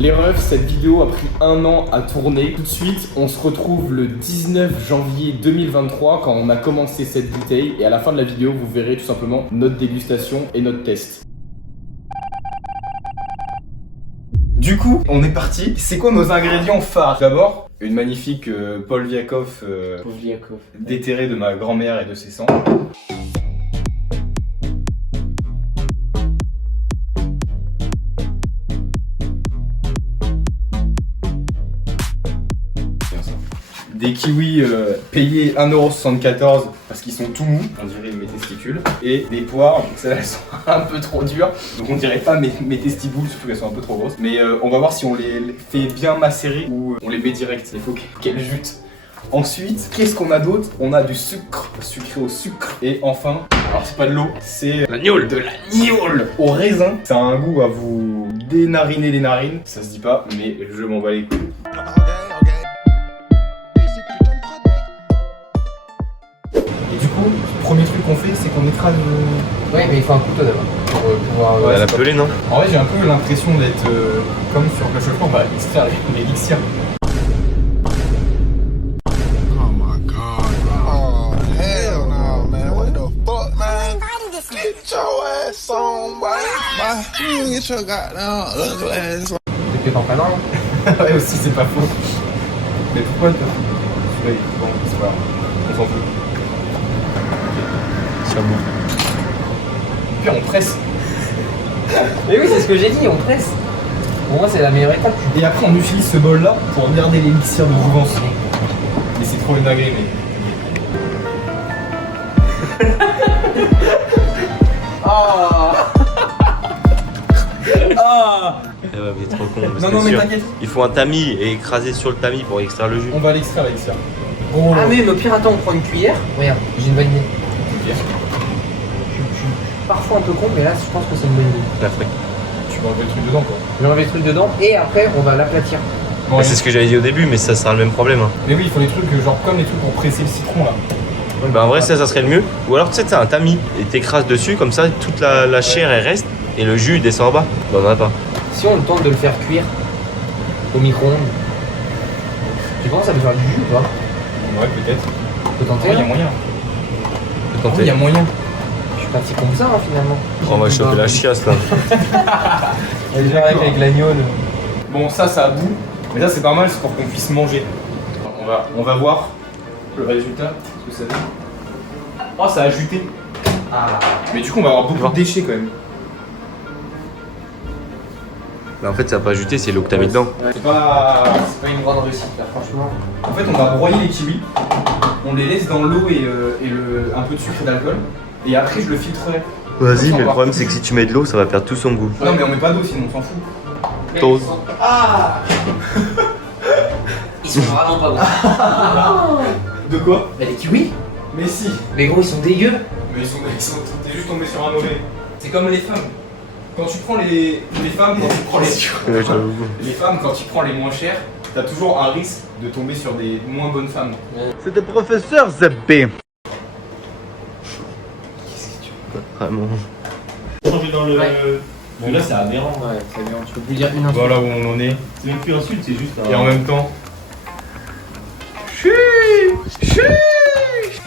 Les refs, cette vidéo a pris 1 an à tourner. Tout de suite, on se retrouve le 19 janvier 2023 quand on a commencé cette bouteille. Et à la fin de la vidéo, vous verrez tout simplement notre dégustation et notre test. Du coup, on est parti. C'est quoi nos ingrédients phares? D'abord, une magnifique Paul Viakov déterrée de ma grand-mère et de ses sangs. Des kiwis payés 1,74€ parce qu'ils sont tout mous, on dirait mes testicules. Et des poires, donc celles-là elles sont un peu trop dures, donc on dirait pas mes testiboules, surtout qu'elles sont un peu trop grosses. Mais on va voir si on les fait bien macérer ou on les met direct, il faut qu'elles jutent. Ensuite, qu'est-ce qu'on a d'autre? On a du sucre, sucré au sucre. Et enfin, alors c'est pas de l'eau, c'est la gnôle. De la gnôle au raisin. Ça a un goût à vous dénariner les narines, ça se dit pas, mais je m'en bats les couilles. Premier truc qu'on fait, c'est qu'on écrase le... Ouais, mais il faut un couteau d'abord pour pouvoir... Ouais, elle a pelé, non? En vrai, j'ai un peu l'impression d'être comme sur Clash of Clans, bah, extraire l'élixir. Oh my god, oh hell no, man, what the fuck, man? Get your ass on, boy. You get your goddamn ugly ass on. C'est peut-être en panant, là. Ouais, aussi, c'est pas faux. Mais pourquoi t'as fait celui-là, il est bon, c'est pas grave, on s'en fout. Puis on presse. Mais oui, c'est ce que j'ai dit, on presse. Pour moi, c'est la meilleure étape. Et après, on utilise ce bol là pour garder l'élixir de jouvence. Mais c'est trop une dinguerie, mais. Ah. Ah. Eh ouais, mais trop con. Non, mais t'inquiète. Il faut un tamis et écraser sur le tamis pour extraire le jus. On va l'extraire l'élixir. Oh. Ah, mais au pire, attends, on prend une cuillère. Regarde, j'ai une bonne idée. Ok. Je suis parfois un peu con, mais là, je pense que c'est une bonne idée. La fric. Tu vas enlever le truc dedans, quoi. Je vais enlever le truc dedans et après, on va l'aplatir. Bon, C'est ce que j'avais dit au début, mais ça sera le même problème. Hein. Mais oui, il faut des trucs genre comme les trucs pour presser le citron là. Bah en vrai, ça serait le mieux. Ou alors, tu sais, t'as un tamis et t'écrases dessus, comme ça, toute la chair elle reste et le jus il descend en bas. Bah, on en a pas. Si on tente de le faire cuire au micro-ondes, tu penses que ça peut faire du jus ou pas? Ouais, peut-être. Faut tenter. Il y a moyen. Faut tenter. Il y a moyen. Je suis pas si con que ça, hein, finalement. On va choper la chiasse là. Déjà avec l'agneau. Bon, ça a bout. Mais ça, c'est pas mal, c'est pour qu'on puisse manger. On va voir le résultat, ce que ça donne. Oh, ça a juté. Ah. Mais du coup, on va avoir beaucoup de déchets quand même. Bah en fait, ça va pas ajouter, c'est l'eau que t'as mis dedans. Ouais, c'est pas une grande réussite, là, franchement. En fait, on va broyer les kiwis. On les laisse dans l'eau et un peu de sucre et d'alcool. Et après, je le filtrerai. Vas-y, mais le problème c'est que si tu mets de l'eau, ça va perdre tout son goût. Non, mais on met pas d'eau, sinon on s'en fout. Tose. Ah. Ils sont vraiment pas bons. De quoi? Bah les kiwis. Mais si. Mais gros, ils sont dégueux. Mais t'es juste tombé sur un mauvais. C'est comme les femmes. Quand tu prends les femmes, quand tu prends les femmes, quand tu prends les moins chères, t'as toujours un risque de tomber sur des moins bonnes femmes. C'est des professeurs, ZB. Qu'est-ce que tu veux? Vraiment. Changer dans le. Ouais. Bon, là, c'est aberrant. Ouais, c'est bien. Tu peux plus dire une insulte. Voilà où on en est. C'est même plus insulte, c'est juste un. Et en même temps.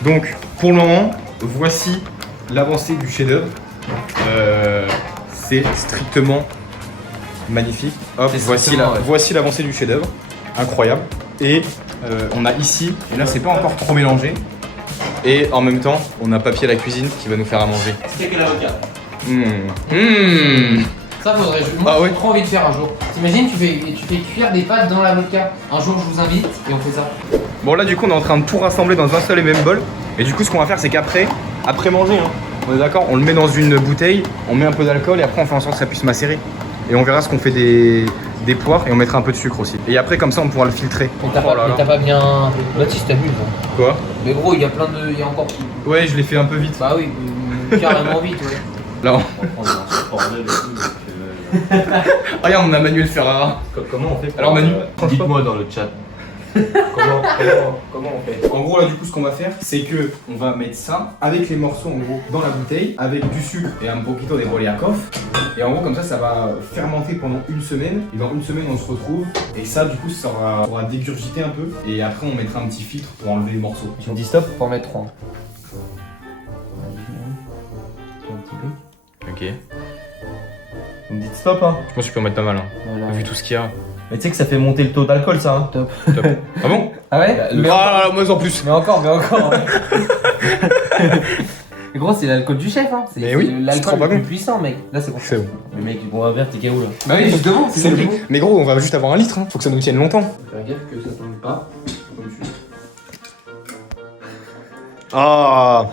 Donc, pour le moment, voici l'avancée du chef-d'œuvre. C'est strictement magnifique. Hop, voici l'avancée du chef-d'œuvre. Incroyable. Et on a ici, et là c'est pas encore trop mélangé. Et en même temps, on a papier à la cuisine qui va nous faire à manger. Steak et l'avocat. Ça faudrait. Moi, Ah ouais. j'ai trop envie de faire un jour. T'imagines, tu fais cuire des pâtes dans la vodka. Un jour, je vous invite et on fait ça. Bon là du coup on est en train de tout rassembler dans un seul et même bol. Et du coup ce qu'on va faire c'est qu'après manger, hein, on est d'accord, on le met dans une bouteille, on met un peu d'alcool et après on fait en sorte que ça puisse macérer. Et on verra ce qu'on fait des poires et on mettra un peu de sucre aussi. Et après comme ça on pourra le filtrer. Mais t'as pas bien. Baptiste, t'abuses. Hein. Quoi? Mais gros, il y a plein de. Il y a encore. Ouais, je l'ai fait un peu vite. Bah oui, carrément vite, ouais. Là, On prend un bordel et tout. regarde, on a Manuel Ferrara. Comment on fait Alors, Manu, dites-moi dans le chat. Comment on fait? En gros là du coup ce qu'on va faire c'est que on va mettre ça avec les morceaux en gros dans la bouteille avec du sucre et un poquito de boliakov et en gros comme ça va fermenter pendant une semaine et dans une semaine on se retrouve et ça du coup ça aura dégurgité un peu et après on mettra un petit filtre pour enlever les morceaux. Tu me dis stop pour en mettre 3. Ok. Vous me dites stop hein? Je pense que tu peux en mettre pas mal hein. Voilà. Vu tout ce qu'il y a. Mais tu sais que ça fait monter le taux d'alcool, ça. Hein. Top. Ah bon? Ah ouais? Moi en plus. Mais encore. Mais gros, c'est l'alcool du chef, hein. Mais oui, tu te l'alcool rends pas le plus compte. puissant, mec. Là, c'est bon. C'est bon. Le mec, du bon à verre, t'es KO là. Bah oui, justement, c'est le bon. but. Mais gros, on va juste avoir un litre, hein. Faut que ça nous tienne longtemps. Faire gaffe que ça tombe pas. Ah.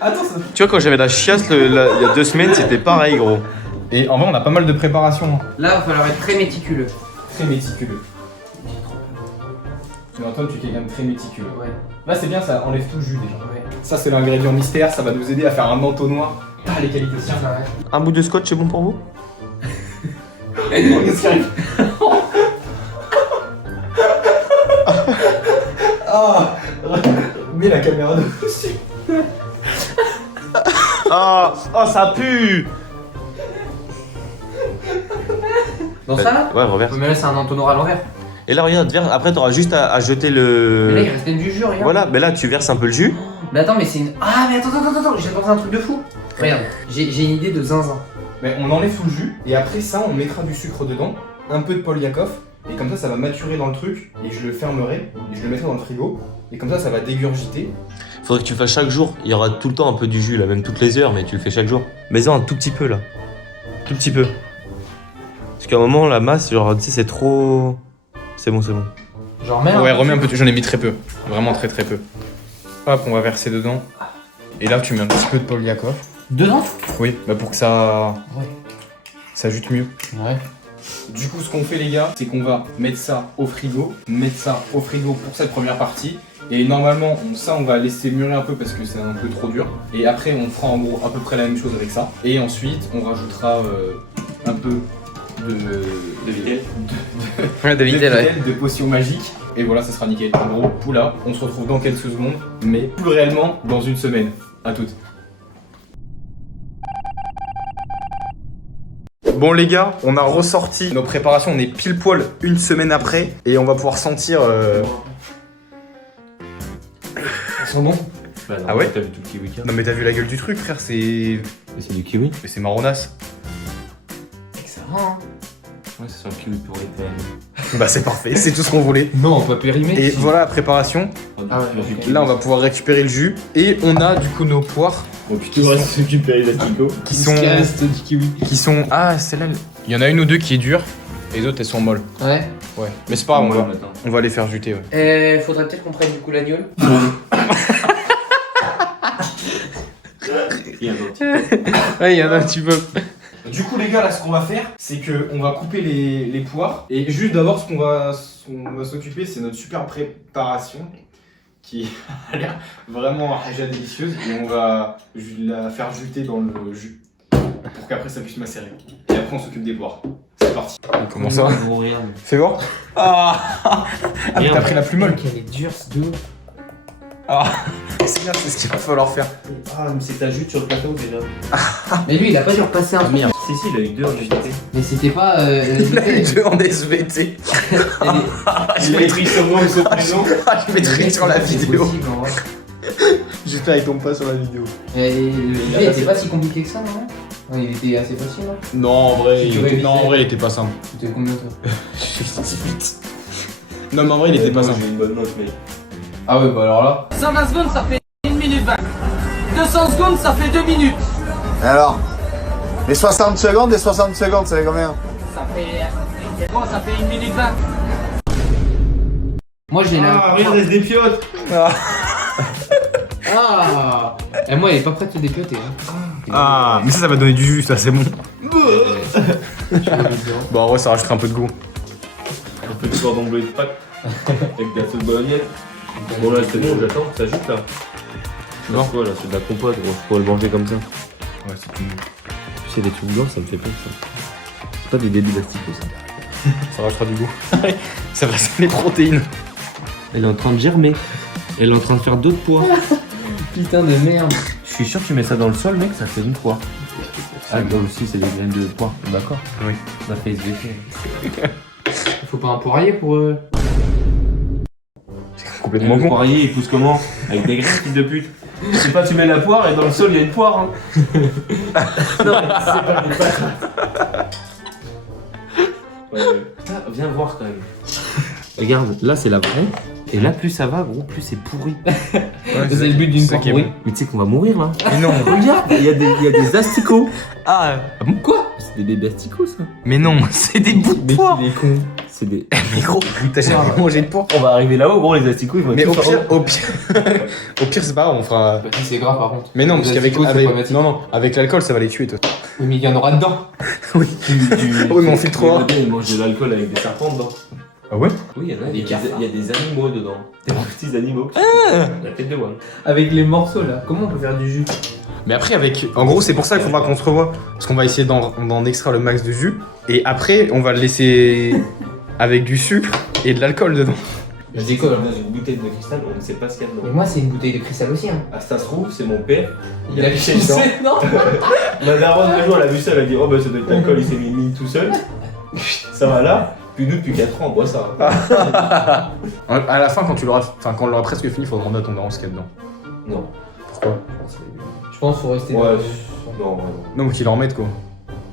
Attends, ça... Tu vois, quand j'avais la chiasse il y a 2 semaines, c'était pareil, gros. Et en vrai, on a pas mal de préparation. Là, il va falloir être très méticuleux. Très méticuleux. Mais Antoine, tu es quelqu'un de très méticuleux. Ouais. Là, c'est bien, ça enlève tout le jus déjà. Ouais. Ça, c'est l'ingrédient mystère, ça va nous aider à faire un entonnoir. Ah, les qualités. Tiens, Un bout de scotch, c'est bon pour vous? qu'est-ce qui arrive? Ah, mets la caméra dessus. Ah, oh, ça pue. Dans ça là? Ouais, reverse. Mais là, c'est un entonnoir à l'envers. Et là, regarde, verse. Après, t'auras juste à jeter le. Mais là, il reste même du jus, regarde. Voilà, mais là, tu verses un peu le jus. Mais attends, mais c'est une. Ah, mais attends, je viens de penser à un truc de fou. Regarde, j'ai une idée de zinzin. Mais on enlève tout le jus et après ça, on mettra du sucre dedans, un peu de Polyakov et comme ça va maturer dans le truc et je le fermerai et je le mettrai dans le frigo et comme ça va dégurgiter. Faudrait que tu fasses chaque jour. Il y aura tout le temps un peu du jus, là, même toutes les heures, mais tu le fais chaque jour. Mais un tout petit peu, là. Tout petit peu. Parce qu'à un moment, la masse, genre, tu sais, c'est trop. C'est bon. Genre, merde. Ouais, remets un peu, j'en ai mis très peu, vraiment très peu. Hop, on va verser dedans. Et là, tu mets un petit peu de Polyakov. Dedans? Oui, bah pour que ça. Ouais. Ça jute mieux. Ouais. Du coup, ce qu'on fait, les gars, c'est qu'on va mettre ça au frigo. Pour cette première partie. Et normalement, ça, on va laisser mûrir un peu parce que c'est un peu trop dur. Et après, on fera en gros à peu près la même chose avec ça. Et ensuite, on rajoutera un peu de vitelle. De potions magiques. Et voilà, ça sera nickel. En gros, poula, on se retrouve dans quelques secondes, mais plus réellement dans une semaine. À toutes. Bon les gars, on a ressorti nos préparations, on est pile poil une semaine après et on va pouvoir sentir... Ils sont bons. Bah non, Ah ouais? T'as vu tout le kiwi qu'il y a? Non mais t'as vu la gueule du truc frère, c'est... Mais c'est du kiwi? Mais c'est marronasse. Ça va, hein. Ouais, c'est un kiwi pour les peines. Bah c'est parfait, c'est tout ce qu'on voulait. Non, pas périmé. Et voilà la préparation. Ah ouais, ok. Là on va pouvoir récupérer le jus et on a du coup nos poires Oh putain, il reste récupérer les asticots. qui sont... du kiwi. Ah celle-là... Il y en a une ou deux qui est dure et les autres elles sont molles. Ouais. Ouais. Mais c'est pas grave, on va les faire juter ouais. Faudrait peut-être qu'on prenne du coup la gueule. Ouais, il y en a un petit peu. Du coup, les gars, là, ce qu'on va faire, c'est que on va couper les poires. Et juste d'abord, ce qu'on va s'occuper, c'est notre super préparation qui a l'air vraiment déjà délicieuse. Et on va la faire juter dans le jus pour qu'après ça puisse macérer. Et après, on s'occupe des poires. C'est parti. Comment ça? Gros, regarde. Fais voir. Ah, mais t'as pris la plus molle. Elle est dure, c'est de ouf. Ah, c'est bien, c'est ce qu'il va falloir faire. Ah, mais c'est ta jute sur le plateau déjà. Mais lui, il a pas dû repasser un merde. Si, il a eu deux en SVT. Mais c'était pas. Il a eu deux en SVT. Il maîtrise sur moi ou sur prison. Je mettrai sur la vidéo. Possible, en vrai. J'espère qu'il tombe pas sur la vidéo. Et le jeu était pas si compliqué que ça, non? Ouais, il était assez facile, non? Non, en vrai, Si tu il était... révisais. non, en vrai, il était pas simple. C'était combien toi? Je suis 18. Non, mais en vrai, il était pas simple. J'ai une bonne note, mais. Ah ouais, bah alors là. 120 secondes, ça fait 1 minute 20. 200 secondes, ça fait 2 minutes. Alors, les 60 secondes, ça fait combien? Ça fait. Bon, ça fait 1 minute 20. Moi j'ai la. Ah, regarde, elle se dépiote. Ah. Et moi, elle est pas prête de dépioter. Hein. Ah, mais ça va donner du jus, ça, c'est bon. Bon, en vrai, ça rajoutera un peu de goût. Un peu de beurre d'emblée de pâte. Avec de la sauce bolognaise. Bon, là, c'est bon, j'attends, ça jute là. Non. C'est quoi là? C'est de la compote, gros. Je pourrais le manger comme ça. Ouais, c'est tout. Tu sais, des trucs blancs, ça me fait peur ça. C'est pas des débuts d'asticots ça. Ça rajoutera du goût. Ça va les protéines. Elle est en train de germer. Elle est en train de faire d'autres pois. Putain de merde. Je suis sûr que tu mets ça dans le sol, mec, ça fait une poire. Ah, là aussi, c'est des graines de poire. D'accord. Oui. Ça fait SVT. Faut pas un poirier pour. Complètement Le con. poirier, il pousse comment? Avec des graines, fils de pute. Je sais pas, tu mets la poire et dans le sol, il y a une poire. Hein. Non, c'est pas une patate. Putain, viens voir quand même. Regarde, là, c'est la vraie. Et là, plus ça va, gros, plus c'est pourri. C'est le but d'une ça qui est pourrie. bon. Mais tu sais qu'on va mourir là. Mais non. Regarde, il y a des asticots. Ah bon, quoi? C'est des bébés asticots, ça. Mais non, c'est des bouts de poire. Il est con. C'est des. Mais gros, t'as jamais mangé de poire. On va arriver là-haut, gros, les asticots, ils vont Mais être au tous pire, en haut. au pire, au pire c'est pas grave, on fera. Bah, si c'est grave par contre. Mais non, parce Les qu'avec asticots, c'est avec... problématique. non avec l'alcool ça va les tuer toi. Oui, mais il y en aura dedans. Oui mais on filtrera. Ils mangent de l'alcool avec des serpents dedans. Ah ouais? Oui, il y en a, Des cafards. il y a des animaux dedans. Des petits animaux. La tête de one. Avec les morceaux là. Comment on peut faire du jus? Mais après avec, en gros c'est pour ça qu'il faudra qu'on se revoie, parce qu'on va essayer d'en extraire le max de jus et après on va le laisser avec du sucre et de l'alcool dedans. Je décolle. Dans une bouteille de cristal, on ne sait pas ce qu'il y a Mais dedans. moi, c'est une bouteille de cristal aussi. Hein. Ah, ça se trouve, c'est mon père. Il a piché pissé, dedans. non? Ma daronne, un jour, elle a vu ça, elle a dit: oh bah ça doit être l'alcool, il s'est mis tout seul. Ça va là. Puis nous, depuis 4 ans, on boit ça. À la fin quand on l'aura presque fini, il faudra demander à ton daron ce qu'il y a dedans. Non. Pourquoi? Je pense qu'il faut rester. Ouais, dans- non, vraiment. Non mais qu'il en mette quoi.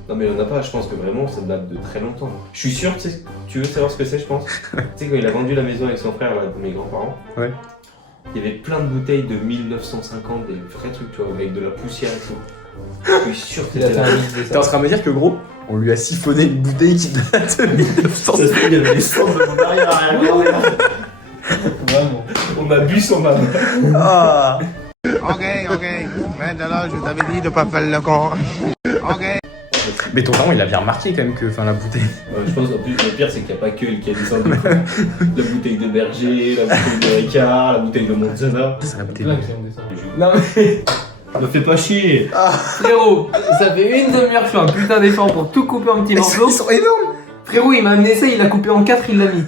Non, mais il en a pas, je pense que vraiment, ça date de très longtemps. Je suis sûr, tu sais, tu veux savoir ce que c'est, je pense? Tu sais, quand il a vendu la maison avec son frère, là, mes grands-parents, Ouais. il y avait plein de bouteilles de 1950, des vrais trucs, tu vois, avec de la poussière et tout. Je suis sûr que Il a c'était fait là. un mix de T'es en ça. train de me dire que gros, on lui a siphonné une bouteille qui date de 1900. Ça se fait, il y avait des cendres de mon arrière-grand-mère. Vraiment. On a bu son maman. Ah. Ok. Maintenant, je t'avais dit de pas faire le con. Ok. Mais ton daron il a bien remarqué quand même que la bouteille. Je pense, en plus, le pire, c'est qu'il n'y a pas que qui a des cendres de la bouteille de Berger, la bouteille de Ricard, la bouteille de Monzana. C'est la bouteille. Plein qui ont descendu. Non mais Ne fais pas chier. frérot, ça fait une demi-heure que je fais un putain d'effort pour tout couper en petits morceaux. Ils sont énormes. Frérot, il m'a amené ça, il l'a coupé en 4, il l'a mis.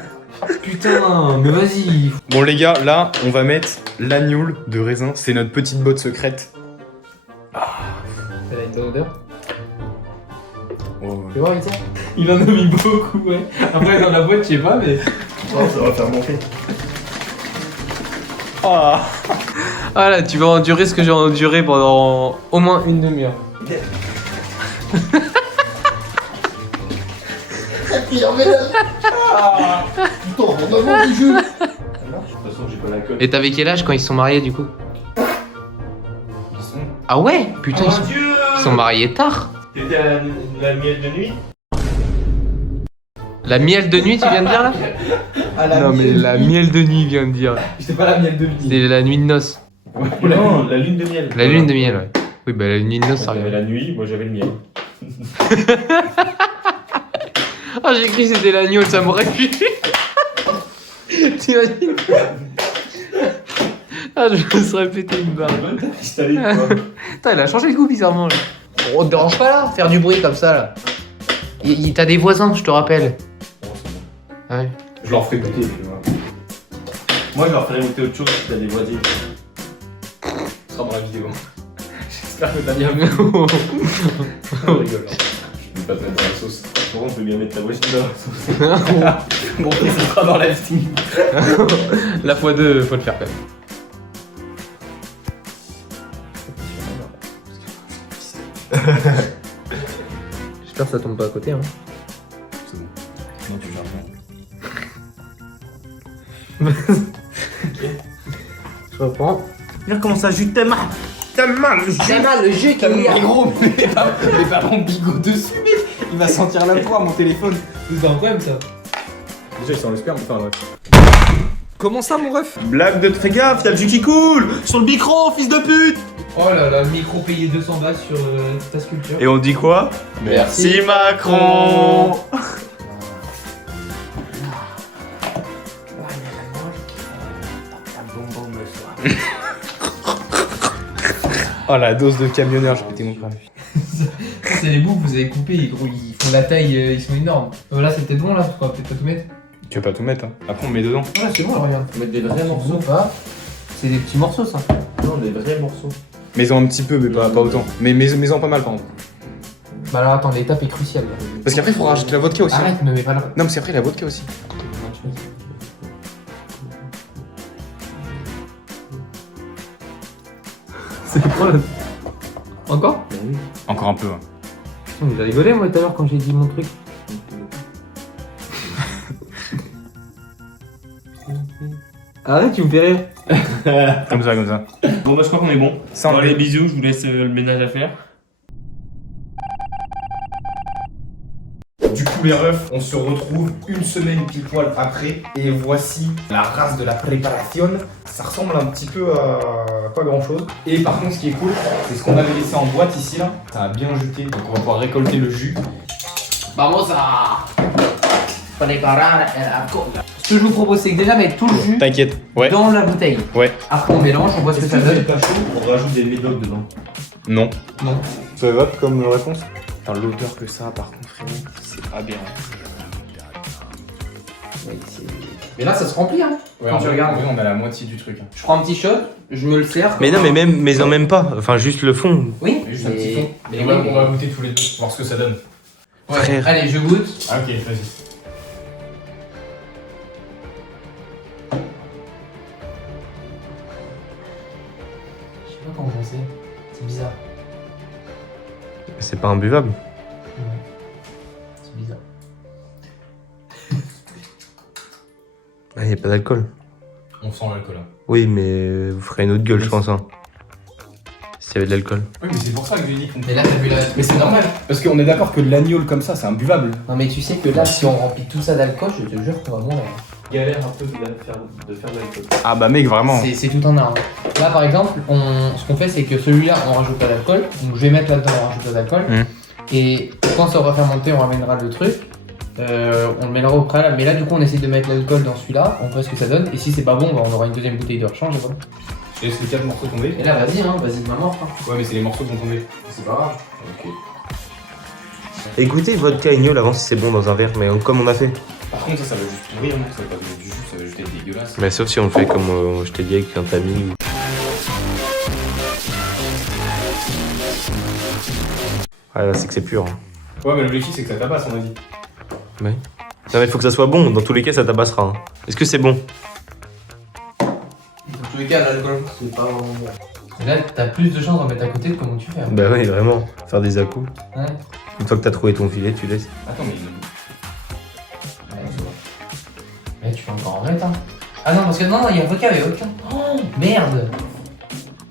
Putain, mais vas-y. Bon les gars, là on va mettre l'agnoule de raisin, c'est notre petite botte secrète. Ça a une bonne odeur. Oh, Tu vois, ça? Il en a mis beaucoup, ouais. Après, dans la boîte, je sais pas, mais. Ça va faire monter. Ah. Ah là, tu vas endurer ce que j'ai enduré pendant au moins une demi-heure. De toute façon, j'ai pas l'alcool. Et t'avais quel âge quand ils se sont mariés du coup? Ah ouais? Putain, ils sont mariés tard. T'étais à la miel de nuit? La miel de nuit, tu viens de dire là? Non, mais la miel de nuit, vient de dire. C'était pas la miel de nuit. C'est la nuit de noces. Non, la lune de miel. La lune de miel, ouais. Oui, bah la nuit de noces, ça J'avais revient. la nuit, moi j'avais le miel. Ah, j'ai cru que c'était l'agneau, ça m'aurait pu. T'imagines? Ah, je me serais pété une barre. Installé quoi. Putain, il a changé de goût bizarrement là. Oh, te dérange pas là, faire du bruit comme ça là. T'as des voisins, je te rappelle. Ouais. Je leur ferai goûter, tu vois. Moi je leur ferais goûter autre chose si t'as des voisines. Ce sera dans la vidéo. J'espère que t'as bien vu. On rigole. Je vais pas te mettre dans la sauce. Pourquoi on peut bien mettre la voisine dans la sauce? Bon, ce sera dans la vidéo. La x2, faut le faire quand même. J'espère que ça tombe pas à côté. Hein. C'est bon. Non, tu gères bien. Je reprends. Regarde comment ça jute ta main. Ta main, le jus. le jeu qui Mais gros, mais pas mon bigot dessus, mais il va sentir la poire, mon téléphone. C'est un problème ça. Déjà, il sent le sperme, enfin, ouais. Comment ça, mon ref? Blague de très gaffe, y'a le jus qui coule. Sur le micro, fils de pute. Oh là là, micro payé 200 balles sur ta sculpture. Et on dit quoi? Merci, Macron. Oh la dose de camionneur, j'ai pété mon crâne. C'est les bouts que vous avez coupés, gros, ils La taille, ils sont énormes. Là, c'était bon là, on va peut-être pas tout mettre. Tu veux pas tout mettre, hein. Après on met dedans. Ah, c'est bon, regarde. Faut mettre des vrais morceaux. Pas. C'est des petits morceaux ça. Non, des vrais morceaux. Mets-en un petit peu, mais pas autant. Mais mets-en pas mal par contre. Bah alors attends, l'étape est cruciale. Là. Parce qu'après il faut rajouter la vodka aussi. Arrête, me mets pas là. Non mais c'est après la vodka aussi. C'est quoi là? Encore? Encore un peu. Hein. J'ai rigolé moi tout à l'heure quand j'ai dit mon truc. Arrête, tu me fais rire. Comme ça, comme ça. Bon, bah, je crois qu'on est bon. Ça, on Bon, est- les bisous, je vous laisse le ménage à faire. Du coup les refs, on se retrouve une semaine pile poil après et voici la race de la préparation. Ça ressemble un petit peu à pas grand chose. Et par contre ce qui est cool, c'est ce qu'on avait laissé en boîte ici là. Ça a bien jeté, donc on va pouvoir récolter le jus. Vamos a preparar el alcohol. Ce que je vous propose, c'est que déjà mettre tout le jus T'inquiète. Ouais. dans la bouteille. Ouais. Après on mélange, on voit ce que ça donne. pas chaud, on rajoute des médocs dedans. Non. Non. Ça va comme réponse. Putain, l'odeur que ça a par contre frérot, c'est aberrant. Mais là ça se remplit hein. Quand tu regardes. on a la moitié du truc. Hein. Je prends un petit shot, je me le sers. Mais non, mais en même pas. Enfin, juste le fond. Oui. Juste un petit fond. Mais Et oui, on va goûter tous les deux, voir ce que ça donne. Ouais. Frère. Allez, je goûte. Ah ok, vas-y. Je sais pas comment penser. C'est bizarre. C'est pas imbuvable. C'est bizarre. Ah, y a pas d'alcool. On sent l'alcool là. Oui, mais vous ferez une autre gueule, je pense. Hein. S'il y avait de l'alcool. Oui mais c'est pour ça que j'ai dit qu'on... Et là t'as vu la. Mais c'est normal. Parce qu'on est d'accord que de l'agneau comme ça, c'est imbuvable. Non mais tu sais que là si on remplit tout ça d'alcool, je te jure qu'on va mourir. Galère un peu de faire de l'alcool. Ah bah mec, vraiment. C'est tout un art. Là par exemple, ce qu'on fait c'est que celui-là on rajoute pas d'alcool. Donc je vais mettre là-dedans, on rajoute pas d'alcool. Et quand ça aura fermenté, on ramènera le truc. On le mêlera au préalable. Mais là du coup on essaie de mettre l'alcool dans celui-là, on voit ce que ça donne. Et si c'est pas bon, bah, on aura une deuxième bouteille de rechange. Bon. Je laisse les 4 morceaux tomber. Et là vas-y, hein, vas-y de maman. Ouais mais c'est les morceaux qui vont tomber. C'est pas grave. Ok. Écoutez, vodka et gnôle avant si c'est bon dans un verre, mais comme on a fait. Par contre ça va juste pourrir, non? Ça va pas donner du jus, ça va juste être dégueulasse. Mais sauf si on le fait comme je t'ai dit avec un tamis. Ah là, c'est que c'est pur. Hein. Ouais mais l'objectif c'est que ça tabasse on a dit. Ouais. Non mais faut que ça soit bon, dans tous les cas ça tabassera. Hein. Est-ce que c'est bon? Dans tous les cas, l'alcool, c'est pas vraiment bon. Et là, t'as plus de chances d'en mettre à côté de comment tu fais. Hein. Bah oui, vraiment. Faire des à-coups. Ouais. Une fois que t'as trouvé ton filet, tu laisses. Attends mais... Ouais, c'est bon. Mais tu peux encore en mettre, hein. Ah non, parce que non, il y a vodka, il y a aucun. Oh, merde.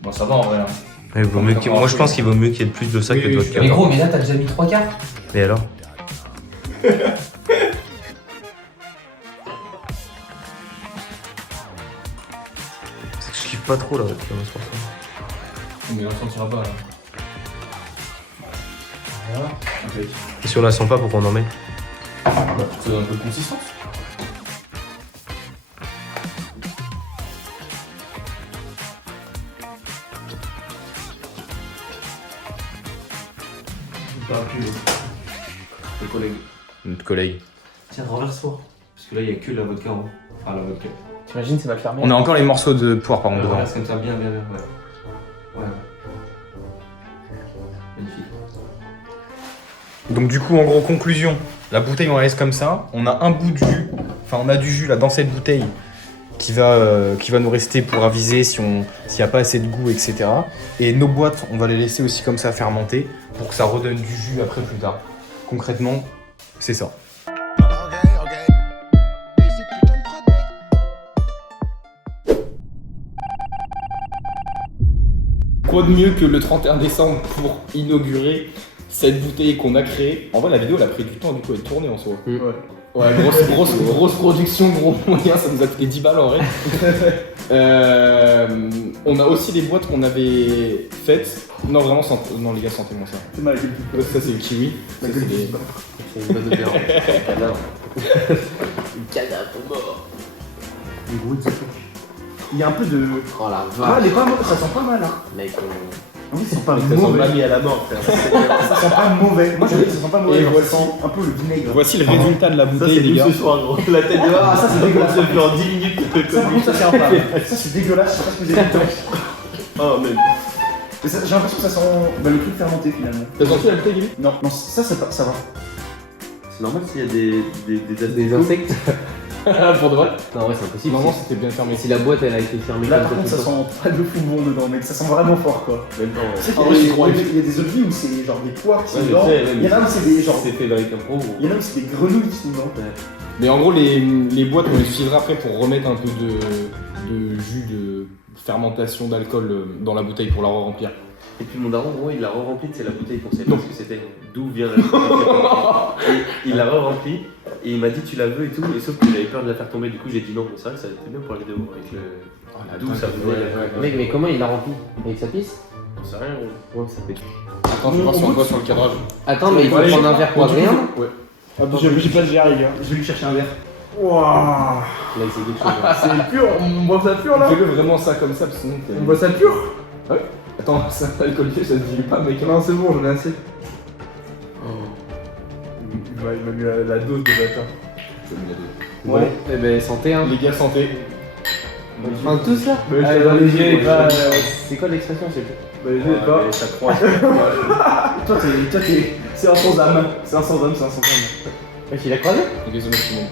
Bon ça va en vrai. Hein. Ouais, vaut mieux moi je pense qu'il vaut mieux qu'il y ait plus de ça Oui, que de oui, vodka. Mais gros, mais là, t'as déjà mis 3 quarts. Et alors? C'est que je kiffe pas trop la vodka, c'est pour ça. Mais on le sentira pas là. Voilà. Ok. Et si on la sent pas, pourquoi on en met? Bah, ça donne un peu de consistance. Le collègue. Notre collègue. Tiens, renverse-toi. Parce que là, il n'y a que la vodka en haut. Enfin, la vodka. T'imagines, c'est mal fermé. On a encore les morceaux de poire par contre dedans. Renverse comme ça, bien, bien, bien. Ouais. Magnifique. Donc du coup en gros conclusion, la bouteille on la laisse comme ça, on a un bout de jus, enfin on a du jus là dans cette bouteille qui va nous rester pour aviser s'il n'y a pas assez de goût etc. Et nos boîtes on va les laisser aussi comme ça fermenter pour que ça redonne du jus après plus tard. Concrètement c'est ça. Quoi de mieux que le 31 décembre pour inaugurer cette bouteille qu'on a créée. En vrai, la vidéo elle a pris du temps, du coup, elle tournée en soi. Ouais, grosse production, gros moyen, ça nous a coûté 10 balles en vrai. On a aussi les boîtes qu'on avait faites. Non, vraiment, non, les gars, sentez-moi ça. C'est mal. Ça, c'est le kiwi. Ça, c'est les... C'est une bonne odeur. Cadavre. Cadavre mort. Il y a un peu de. Oh la Ah, elle est pas mal, ça sent pas mal, hein. Mec, Oui, ça sent pas Ça sent mauvais. mamie à la mort, frère. Ça sent pas mauvais. Moi, je dis que ça sent pas mauvais. Et genre, voici- ça sent un peu le vinaigre. Voici le résultat de la Ça, bouteille, c'est les nous gars. ce soir, gros. La tête de Ah, ça, c'est dégueulasse. Ça fait en 10 minutes. Ça, par contre, ça, c'est infâme. Ça, c'est dégueulasse. Je sais pas ce que vous avez dit. Oh, mais. Mais ça- j'ai l'impression que ça sent le truc fermenté finalement. T'as senti la bouteille, Guy? Non, non, ça, ça va. C'est normal s'il y a des Des insectes. Pour de vrai. Non, ouais, c'est impossible. Normalement, c'était bien fermé. Mais si la boîte elle a été fermée Là, comme par contre, ça tout le temps. sent pas de fou bon dedans, mec. Ça sent vraiment fort, quoi. Même temps. Tu sais Ah qu'il ouais, y a j'y des- crois. il y a des olives où c'est genre des poires qui sont Ouais, je dedans. sais, Il y en a où c'est des genre. C'est fait avec un pro. Il y en a où c'est des grenouilles qui sont dedans. Mais en gros, les boîtes, on les utilisera après pour remettre un peu de jus de fermentation d'alcool dans la bouteille pour la re-remplir. Et puis mon daron, gros, il l'a re-rempli, c'est la bouteille qu'on sait pas ce que c'était. D'où vient la bouteille. Et il l'a re-rempli et il m'a dit tu la veux et tout, et sauf que j'avais peur de la faire tomber, du coup j'ai dit non, mais c'est vrai que ça a été bien pour la vidéo avec le. D'où ça venait. Mec, mais comment il l'a rempli? Avec sa pisse? On sait rien, gros. Ouais, ça fait. Attends, je vais voir si on le voit sur le cadrage. Attends, mais il faut Ouais, prendre un verre pour Adrien. Ouais. J'ai pas de verre, les gars. Je vais lui chercher un verre. Waouh. Là, il s'est quelque chose. hein. C'est pur, on boit ça pur là. Fais-le vraiment ça comme ça, parce que sinon t'es- On boit ça pur. Attends, c'est un alcoolifié, ça te dilue pas, mec. Non, c'est bon, j'en ai assez. Il m'a mis la dose de bâtard. Je vais me la donner. Bon, eh ben, santé, hein. Les gars, santé. Enfin, tous là. Bah, Allez, je dans les vais- yeux, je pas. vais- C'est quoi l'expression, c'est tout? Bah, je sais pas. Et ça croise. Toi, t'es. C'est un sans âme. C'est un sans âme, c'est un sans âme. Mec, il a croisé? Ok, c'est bon, tout le monde.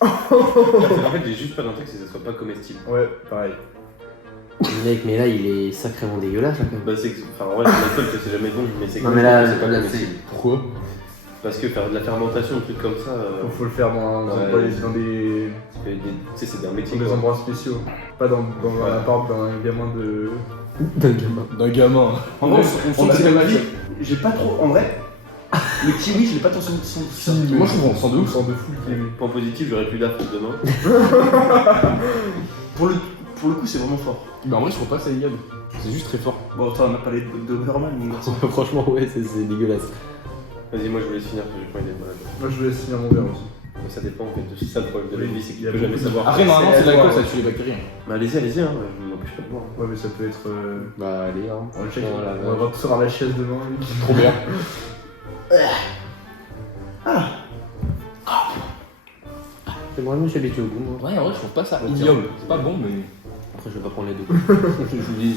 En fait, j'ai juste pas d'un truc, c'est que ça soit pas comestible. Ouais, pareil. Mec, mais là, il est sacrément dégueulasse, là, quand même. Bah, c'est que. Enfin, en vrai, c'est l'alcool que c'est jamais bon, mais c'est Non, mais là, c'est pas là, comestible. Pourquoi? Parce que faire de la fermentation, un truc comme ça. Faut le faire dans Ouais. des Tu sais, c'est un métier. des quoi. endroits spéciaux. Pas dans un appart d'un gamin de. D'un gamin. En vrai, on On a sent que fait c'est la ma vie. magie. J'ai pas trop. En vrai, le kiwi, je l'ai pas tant senti. Moi, je trouve on sent de ouf. sent de fou le kiwi. Point positif, j'aurais plus d'affaires demain. Pour le coup, c'est vraiment fort. Bah, en vrai, je trouve pas que ça égale. C'est juste très fort. Bon, attends, on a parlé de Doberman, mon garçon. Franchement, ouais, c'est dégueulasse. Vas-y, moi je vous laisse finir parce que j'ai pas idée de malade. Moi, je vais laisser finir mon verre aussi. Mais ça dépend en fait de ça le problème de la vie, c'est qu'il Il y a peut jamais beaucoup de- savoir. Après, normalement, c'est de l'alcool, Ouais. ça tue les bactéries. Mais allez-y, hein, je vous empêche pas de boire. Ouais, mais ça peut être. Bah, allez, hein. On le check. Voilà, On va recevoir la chaise demain. Trop bien. C'est bon, je me suis habitué au goût, moi. Ouais, en vrai, je trouve pas ça ignoble. ignoble. C'est pas bon, mais. Après, je vais pas prendre les deux. Je vous dis.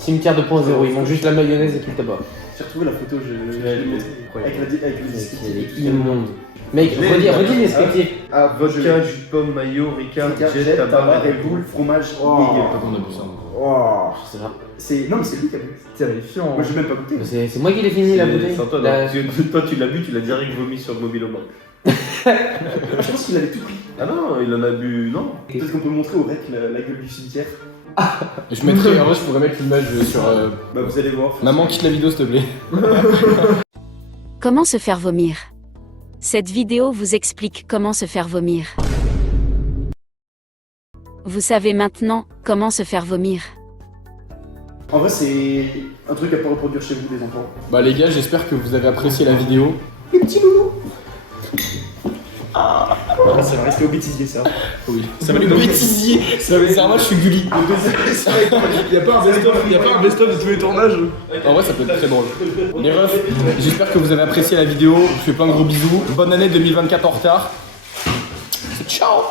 Cimetière 2.0, il manque juste la mayonnaise et puis le tabac. J'ai retrouvé la photo, je l'ai montré. Avec le Elle descriptif. est immonde. Mec, redis les descriptifs. Ah, Vodka, jus de pomme, maillot, Ricard, jet, jet, tabac, tabac, Red Red Bull. Bull, fromage, Pas Jäger. qu'on a bu ça. Oh. C'est vrai. C'est. Non, mais c'est lui qui a bu. C'est terrifiant. Moi, j'ai même pas goûté. C'est moi qui l'ai fini la bouteille. C'est Antoine, La- hein, parce que toi tu l'as bu, tu l'as direct vomi sur le mobile au main. Je pense qu'il avait tout pris. Ah non, il en a bu, non. Peut-être qu'on peut montrer au rec la gueule du cimetière. Et je mettrais, en vrai, je pourrais mettre l'image sur. Bah, vous allez voir. Maman, quitte la vidéo, s'il te plaît. Comment se faire vomir? Cette vidéo vous explique comment se faire vomir. Vous savez maintenant comment se faire vomir. En vrai, c'est un truc à pas reproduire chez vous, les enfants. Bah, les gars, j'espère que vous avez apprécié la vidéo. Les petits loulous. Ah, ça va rester au bêtisier, ça. Oui. Ça va lui bêtisier. Ça va dire, moi, je suis Gulli. Il y a pas un best-of de tous les tournages. En vrai, ça peut être très drôle. Les refs, j'espère que vous avez apprécié la vidéo. Je vous fais plein de gros bisous. Bonne année 2024 en retard. Ciao.